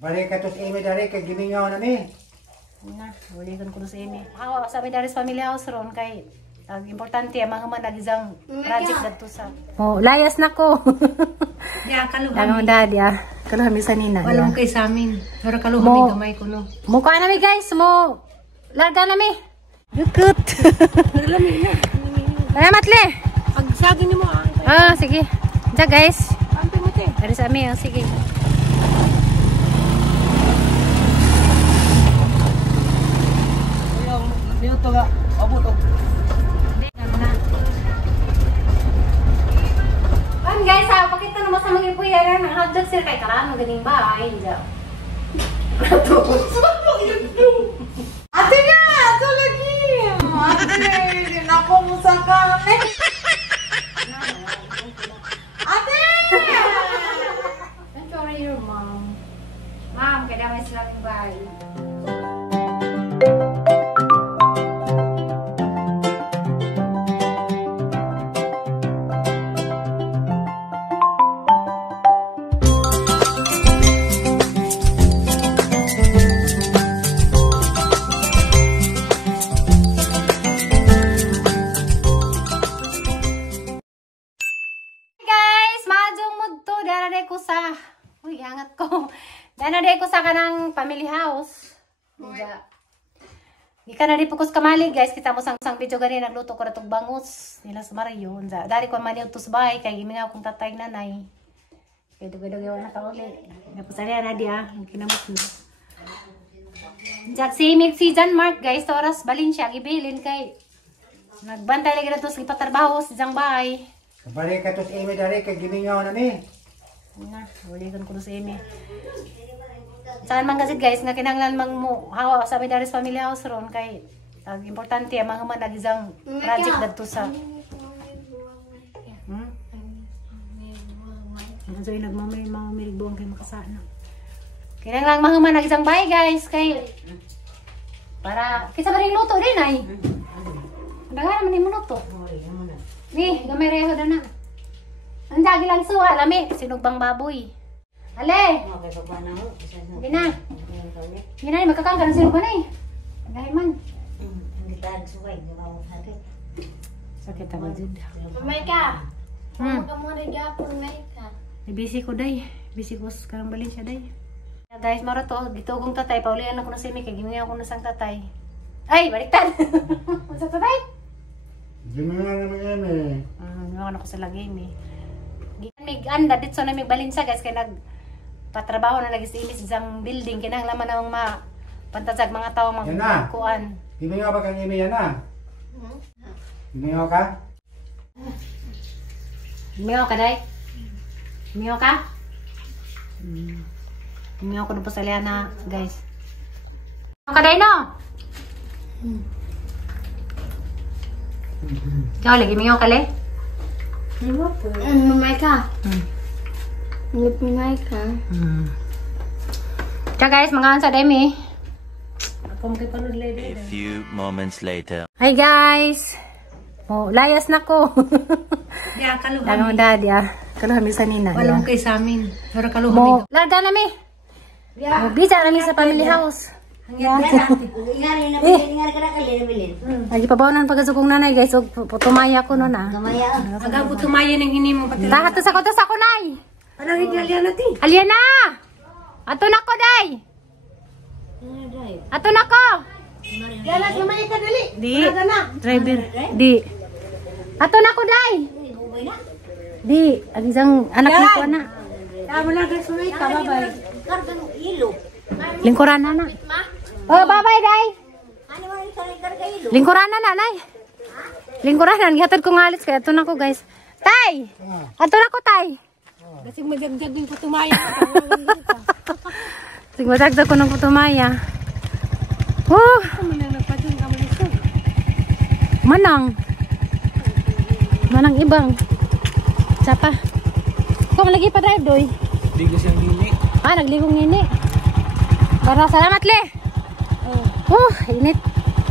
Balik ka to sa imi dari kay gimingaw na mi. Na, uligan ko sa imi. Ako sa mi dari sa family house ron kay ang importante mga man nagizang project dadto sa. Oh, layas na ko. Ya kaluhan. Ang dad ya. Kaluhan mi sa nina. Walang kay sa amin. Pero kaluhan mi gamay ko no. Mukha na mi guys, mo larga na mi. Dukot. Lami na. Salamat le. Pagsagin ni mo ah. Ah, sige. Diya guys. Kampi mo te. Dari sa amin, sige. Minuto nga. Abuto. Kan guys, pakita naman sa mga ipuyaran ng hotdog sir kay karano ganing ba? Ay, diya. Ate nga! Ito lagi! Ate! Nako mo sa kami! Ate! Don't worry your mom. Mom, kaya may silang bahay. Uy, angat ko. Danaday ko sa kanang family house. Di ka na di pukus kamali guys. Kita mo sang video gani nagluto ko ratong bangus. Nila sa Mario. Dari ko mani utos bahay. Kaya gimingaw kong tatay nanay. Kaya dugay-dugay na ka uli. Napasarya na di kinamot na. Jack si John Mark guys. Oras balin siya. Gibilin kay. Nagbantay lagi na to sa ipatarbaho sa isang bahay. Balik ka to sa imi dari kay gimingaw na mi. Na, uligan ko sa imi. Saan man kasi guys, nga kinanglan mang mo hawa sa mi dari sa family house ron kay ang importante mga man nagizang project dadto sa. So nagmamay buong kay makasana. Kinanglan mga man nagizang bahay guys kay para kisa ba ring luto din ay. Daghan man ni luto. Ni, gamay reho na na. Ang dagi lang suha, lami. Sinugbang baboy. Ale! Hindi na. Hindi na, magkakang ka ng sinugban na eh. Dahil man. Sakit ako dyan. Mamay ka! Huwag ka muna gapon, may ka. Busy ko day. Busy ko karang balin siya day. Guys, mara to. Dito kong tatay. Paulian ako na si Mika. Gimingaw ko na sang tatay. Ay, baliktad! Masa tatay? Gimingaw na mi imi. Gimingaw ako sa lagay mi. Mig anda dito na mig balinsa guys kay nag patrabaho na lagi sa imis isang building kinahanglan namang pantasag mga tao magkuan. Gimingaw ba kang imi yan na? Gimingaw ka? Gimingaw ka day? Gimingaw ka? Gimingaw ko na po sa Liana guys. Gimingaw ka day no? Ikaw lagi gimingaw ka le? Mamay ka. Mamay ka. Kaya guys, mga ansa dami. A few moments later. Hi guys. Oh, layas na ko. Ya kaluhan. Ang dad ya. Kaluhan mi sa nina. Walang kay sa amin. Pero kaluhan mi. Larga na mi. Ya. Bisa na mi sa family house. Ingari na bilin. Lagi pabawanan pagkasukong nanay guys. Og tumaya ko no na. Aga po tumaya ng hini mo pati. Lahat sa ko nay. Anong higalian natin? Aliana. Ato na ko day. Ato na ko. Galas mamay ka dali. Di. Driver. Di. Ato na ko day. Di. Ang isang anak ni ko na. Tama lang guys, may kababay. Kargang ilo. Lingkuran na na. Oh, bye-bye, day. Ano mo rin karga ilo? Lingkuran na na, nay. Lingkuran na. Gihatod ko ngalit. Kaya ito na ko, guys. Tay! Ato na ko, tay. Kasi madagdag yung putumaya. Sige, madagdag ko ng putumaya. Oh! Manang. Manang ibang. Sapa. Kung lagi pa drive, doy. Ligo siyang gini. Nagligong ngini. Para salamat, le. Init.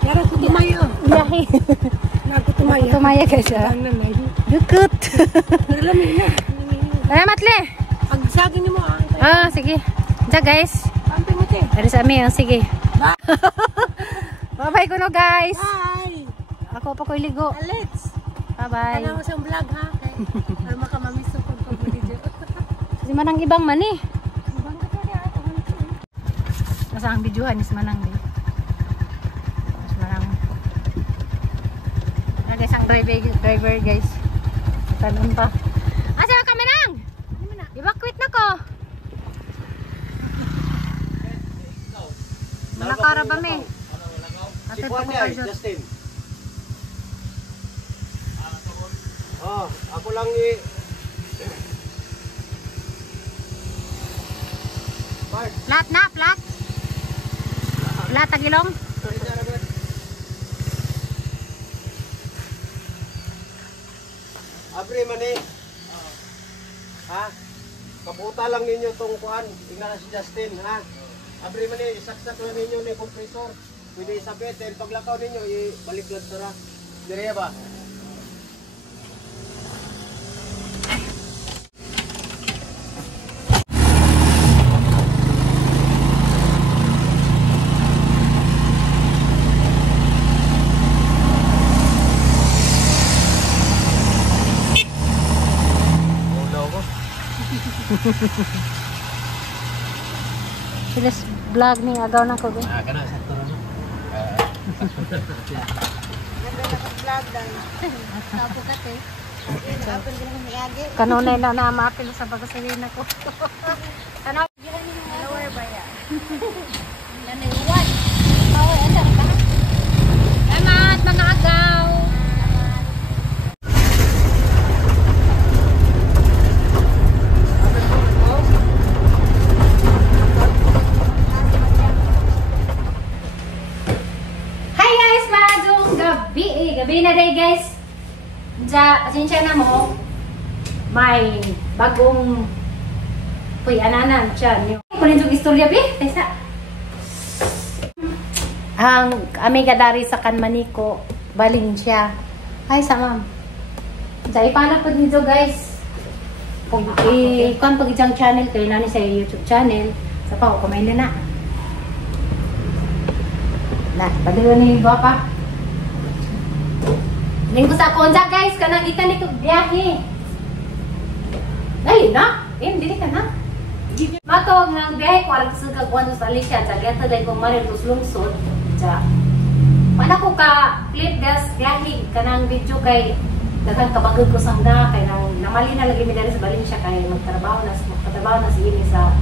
Yara ko tumayo. Biyahe. Nagkutumaya. Tumaya guys. Dukot. Lami na. Salamat, le. Pagsagin mo sige. Diyan guys. Ang pimuti. Dari sa amin, sige. Bye-bye ko no guys. Bye. Ako pa ko iligo. Alex. Bye-bye. Ano mo sa vlog ha? Para makamamiso ko ko video. Si Manang ibang man eh. Ibang ka niya. Nasa ang videohan is Manang din. Mas Manang. Na guys, ang driver guys. Tanong pa. Asa ka Manang? Evacuate na ko. Nakara ba me? Si Juan niya, Justin. Oh, ako lang Plat na, plat. Plat tagilong. Abre man eh. Ha? Kaputa lang ninyo tong kuan. Tingnan na si Justin, ha? Abre man eh, isaksak lang ninyo ni compressor. Pwede isabit, dahil paglakaw ninyo, ibalik lang sara. Direya ba? Sila vlog ni agaw ng kobe. Kana sa turo no. Kanunay na naamapil sa pagkasirin ako. Ano? Lower ba yan? Salamat mga agaw. Gabi na day guys. Pasensya na mo. May bagong ananan siya. Kunin yung istorya bi. Tesa. Ang amiga dari sa Kanmaniko, Valencia. Hi sa ma'am. Ipala po dito guys. Kung pag isang channel kayo na sa YouTube channel. Sa pa, kumain na. Padalo ni Bapa. Linggo sa konja guys, kanang ikan ito biyahe. Dali na? Dili ka na. Matawag ng biyahe ko, alam sa kagwan sa Alicia, gata dahil kong marilos lungsod. Mana ko ka flip desk biyahe, kanang video kay dagang kabagod ko sangda, kay namali na lagi mi dali sa Valencia, kay magtrabaho na si ini sa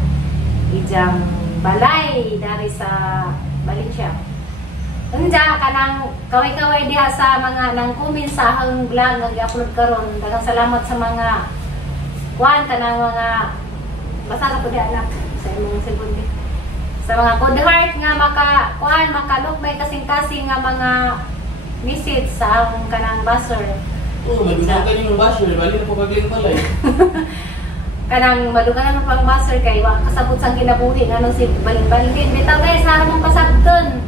ijang balay dari sa Valencia. Unja kanang kaway-kaway diha sa mga nang comment sa akong vlog nga gi-upload karon. Daghang salamat sa mga kuan kanang mga basta na pud anak sa imong cellphone. Sa mga good heart nga makalukbay kasing-kasing nga mga message sa akong kanang basur. Oh, madunagan yung basur, bali na po kagling palay. Kanang maduganan pang basur kay wa kasabot sang kinabuhi ngano si balin-balin. Bitaw guys, harap mong pasabton.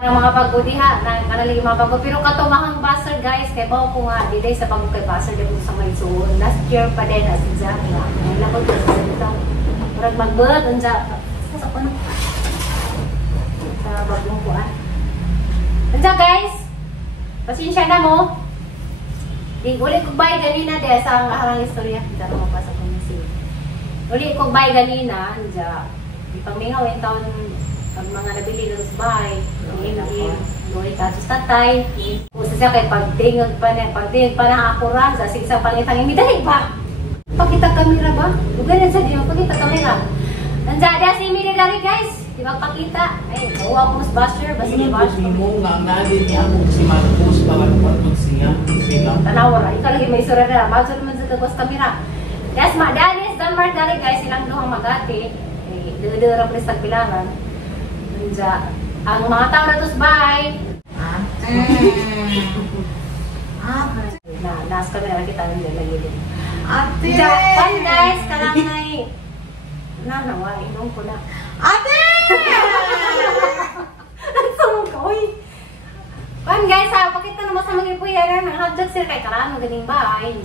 Ang mga pagbudiha, kanaligi mga pagbudiha. Pero katumahang baser guys, kay bao ko nga, di day sa pagbudiha kay baser dito sa Malisuon. Last year pa din, as exactly. Ang lapag ko sa dito. Parang magbud, unja. Sa ko na. Sa bagong kuan. Unja guys, pasensya na mo. Uli ko bay ganina de sa ang istorya. Hindi na mapasa ko nisi. Uli ko bay ganina, unja. Di pangmingaw yung taon pag mga nabili ng bahay, doon ka sa tatay. Usa siya kay pagtingog pa na ako ran sa isang pangitang imidali ba? Pakita kamera ba? Uganan sa diyo, pakita kamera. Nandiyan si Emily dali guys. Di ba pakita? Ay, bawa ko mas basher, basta ni basher. Mo nga nadi ni ako si Marcos para pag siya sila. Tanawar, ikaw lagi may isura na. Magsud man sa tagos kamera. Yes, Danis, Denmark dali guys, silang duhang magati. Dudura pa sa bilangan. Ang mga tao na tos bahay. Nas kamera kita nang lagi din. Ate! Pan guys, kalang ngay. Nawa, inom ko na. Ate! Nagsawang ka, uy. Pan guys, pakita naman sa mga ipuyaran. Ang hotdog sir kay karano ganing bahay.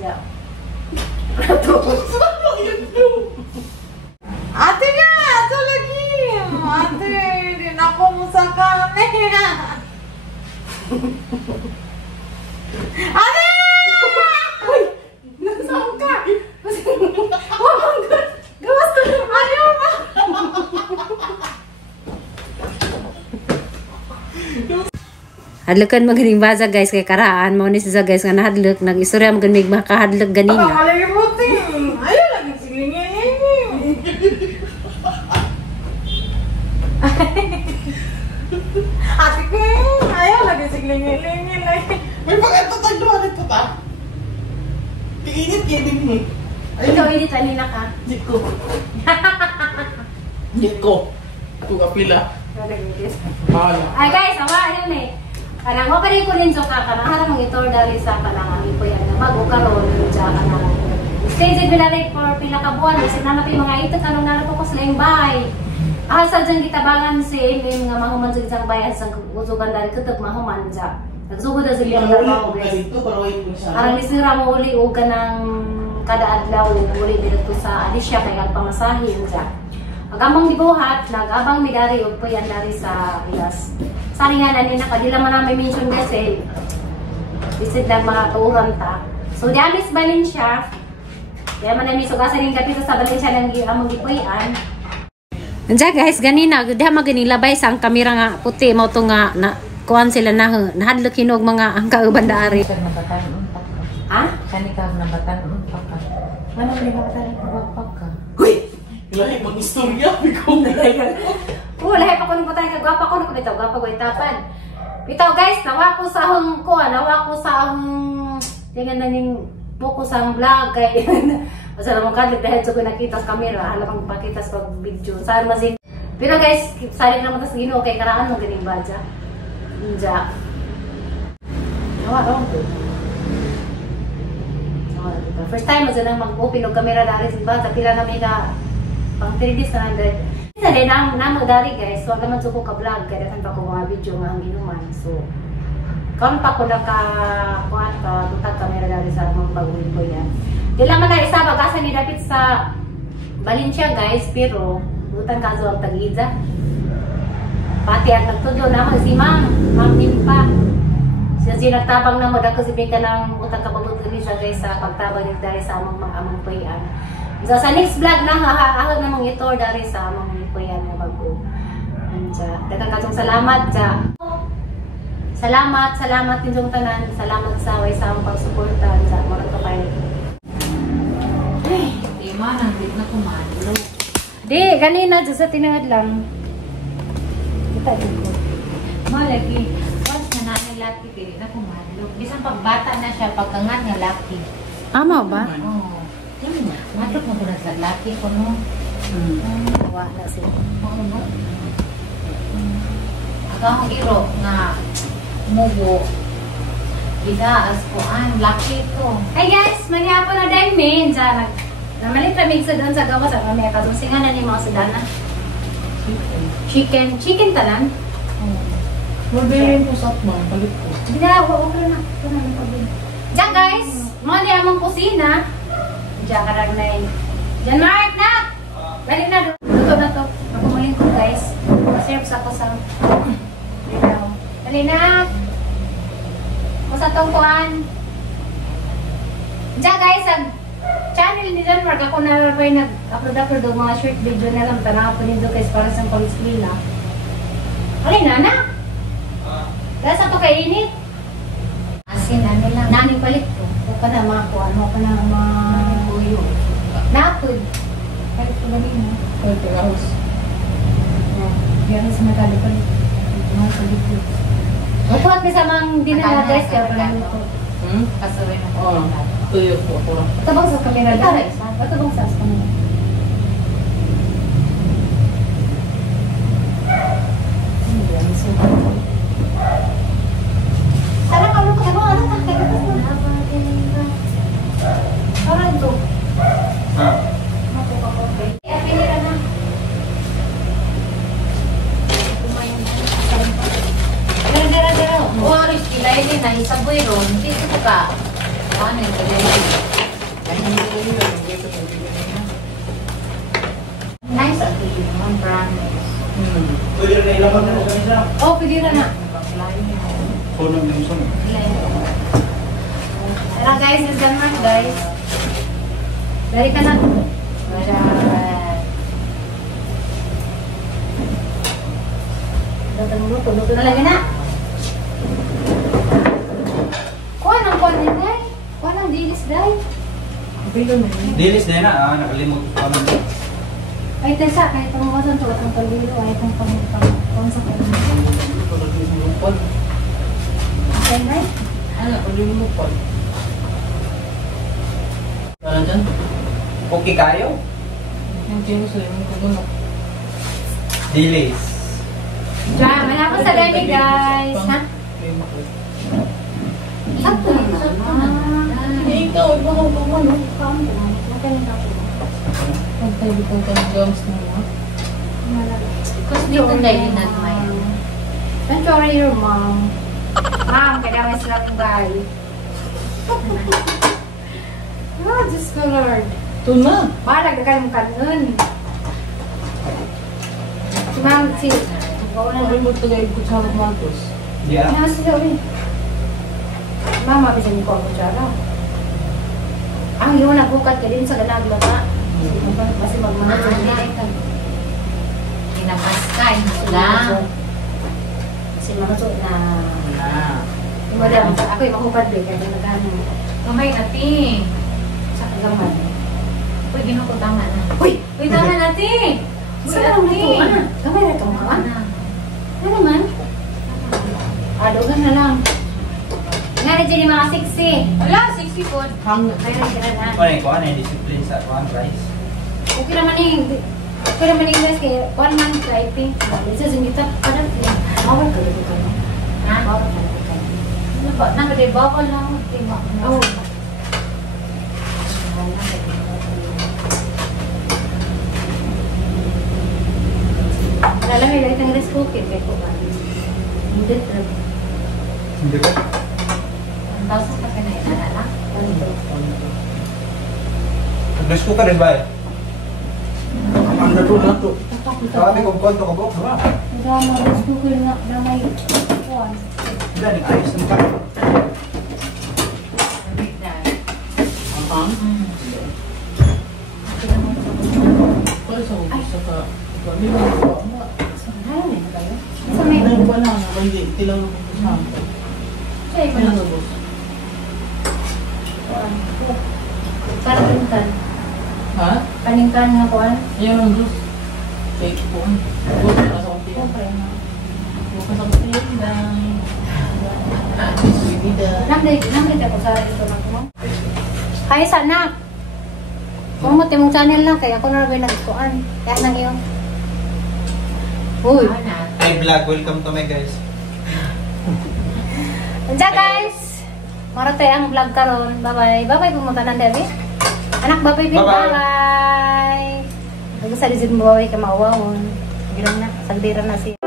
Ate nga! sa camera. Ate! Uy! Nasaan ka? Oh my God! Gawas ko ng ayaw na! Hadlukan maganing baza guys kay karaan mo ni sa guys nga nahadlok nag-istorya mo ganing makahadlok ganina. Malay buting! Ayaw lagi silingin. Ate ko, ayaw lagi silingin. May pagkatataguan ito ta. Iinit-init mo. Ikaw ini kanina ka. Hindi ko. Hindi ko. Ito ka pila. Hala. Ay guys, awa yun eh. Kanang mo pa rin ko rin so ka kanang harap mong itor dali sa kanang ang ipo yan na bago karon sa kanang. Stay binalik for pila ka buwan kasi nanapin mga ito kanang nanapo ko sa laing bahay. Asa dyan kitabangan si Emil nga mahuman sa isang bayan sa usugan dari ketuk mahuman dyan. Nagsugod na sila yung trabaho guys. Parang nisira mo uli o ka ng kada adlaw uli dito sa Alicia kay nagpamasahin dyan. Agamang dibuhat, nag-abang midari o po yan dari sa ilas. Sari nga na nina, kadila man namin mention guys eh. Visit lang mga tuuran ta. So di amis Valencia. Kaya man namin sugasan yung kapito sa Valencia ng amang gipuyan. Nandiyan guys, ganina, diha maganing labay sa ang kamera nga puti mo to nga na kuan sila na nahadlok hinog mga ang kauban daari. Ha? Kani ka nabatan unpak ka. Ano ba yung nabatan ka? Huy! Ilahi mag-istorya. Lahi pa ko nung patay ka, gwapa ko nung bitaw, gwapa ko itapan. Bitaw guys, nawa ko sa akong kuha, nawa ko sa akong tingnan na ning buko sa akong vlog kay basta naman kadlit dahil sa ko nakita sa camera, halang pakita sa video. Saan masin. Pero guys, salit naman tas Ginoo kay karaan mo ganing badya. Inja. Nawa ko. First time mas nang mag-open og camera dari sa bata pila na may ka pang 3 days na nandun. Isa rin na dari guys, wag naman suko ka vlog kaya kan pa ko mga video nga ang ginuman. So karon pa ko kuan ka tutag camera dari sa mga baguhin ko yan. Dila man na isa bagasan ni dapit sa Valencia guys, pero butan kaso ang tag-ida. Pati ang nagtudlo naman si Ma'am Nimpa. Siya sinagtabang na mo dako si Bika ng utang kababot ni sa guys sa pagtabang ni dari sa amang puyan. Sa next vlog na haahag na mong ito dari sa amang puyan nga bago. Anja, daghang katong salamat ja. Salamat ninyong tanan. Salamat sa way sa among pagsuporta sa mga kapay. Di man ang dit na kumalo. Di, ganina sa tinangad lang. Kita dito. Malagi. Once na nanay laki dili na kumalo. Bisan pagbata na siya pagkangat nga laki. Amo ba? Oo. Matrok mo na sa laki ko no. Nawa na siya. Oo no. Akong iro nga mugo. Gidaas ko an laki to. Hi guys, mangyapon na dahil min. Namalit na mix doon sa gawa sa mamaya kasusingan na ni mga sudana. Chicken tanan. Mabilin ko sa atman, palit ko. Hindi na, okay na. Diyan guys, mga di amang kusina. Diyan karag na yun. Diyan Mark na! Balik na doon. Luto na to. Pagpumulin ko guys. Masirap sa kusang. Balik na! Kusa tong kuhan. Diyan guys, ang channel ni John Mark. Ako na rin nag-upload doon mga short video na lang. Tanaw po nito guys para sa pang-explain na. Okay na na? Dahil sa ito kainit. Asin na nila. Nani palit ko. Huwag ka na mga kuhan. Huwag ka na mga buyo. Napod. Palit ko ba din mo? Palit ko house. Yan sa matali palit. Mga palit ko. Huwag ka sa mga dinala guys. Kaya pala ito. Kasawin na Oo. Tuyo ko ako lang. Ito bang sa kamera guys? Ito bang sa kamera? Sana ka lupa mo ano ka kaya mo. Parang ito. Matuka ko. Eh, pinira na. Gara-gara. O aris kilay din na isaboy ron. Dito ko ka. Ano yung kilay din? Nice ang tuyo naman, promise. Pwede rin na ilaban na sa isa. Oh, pwede na na. Puno ng gusto mo. Tara guys, is done mark guys. Dari ka na. Luto na lagi na. Kuha din, day. Kuha ng dilis, day. Dilis na yun nakalimot ko naman. Ay, Tessa, kahit pangawasan tulad ng palilo, ay itong pang sa kayo. Okay, day? Palimupan. Parang dyan? Okay kayo? Dilis. Diyan, malapos sa dami, guys. Ha? Sakto na. Ikaw, ibang ako ano? Okay na ako. Pagtabi ka ng gums mo. Kasi dito na yun nagmaya. Don't worry your mom. Mom, kailangan sila ng bali. Oh, Diyos ko, Lord. Ito na. Balag na kayo kanon. Si Ma'am, si... Sabi mo ito kayo kutsara matos. Yeah. Ano sila ulit? Mama, bisa niyo ko ang kutsara. Ang yun, nagbukat ka din sa ganagla ka. Kasi magmahal sa ganagla. Kinapas ka, lang. Kasi mamasok na... Madam, ako yung makupad din, kaya nagkano. Kamay natin. Sa kagamay. Uy, ginoo ko tama na. Uy! Uy, tama natin. Uy, Saan ang ate. ito? Gamay na ito mga. Ano naman? Adogan na lang. Nga na dyan yung mga sexy. Wala, 60 po. Ay, nagkira na. Ano yung discipline sa one price? Okay naman yung... Okay naman yung guys, kaya 1 month typing. Isa sumita pa na. Bawal ka dito ka. Ha? Bawal ka dito ka. Ano ba? Nangade, bawal lang. Tingnan ko. Oh. Alam mo, dahil ang rice cooking kay ko ba? Hindi trip. Hindi ka? 1,000 pa ka na yun, ala lang. Nag-dress ko ka rin ba eh? Ang nato na to. Sabi kong konto ka po. Nagama rice cooking na may kuwan. Dali, ayos ng ka. Ano na kayo? Sa may... Siya iba na. Para pintan. Ha? Paningkan nga kuwan. Yan ang Diyos. Fake po. Bukas sa kumpiyan. Siyempre na. Bukas sa kumpiyan. Nakita ko sa ito na ko. Hi, sana. Kung mo timong channel na, kaya ako na rin nagkuhan. Kaya nang iyo. Uy. Hey vlog, welcome to my guys. Nandiyan guys. Marate ang vlog karon. Bye-bye. Bye-bye pumunta ng Devi. Anak, bye-bye. Bye-bye. Nagsarizin mo bye ka maawawon. Gilang na. Sagdira na siya.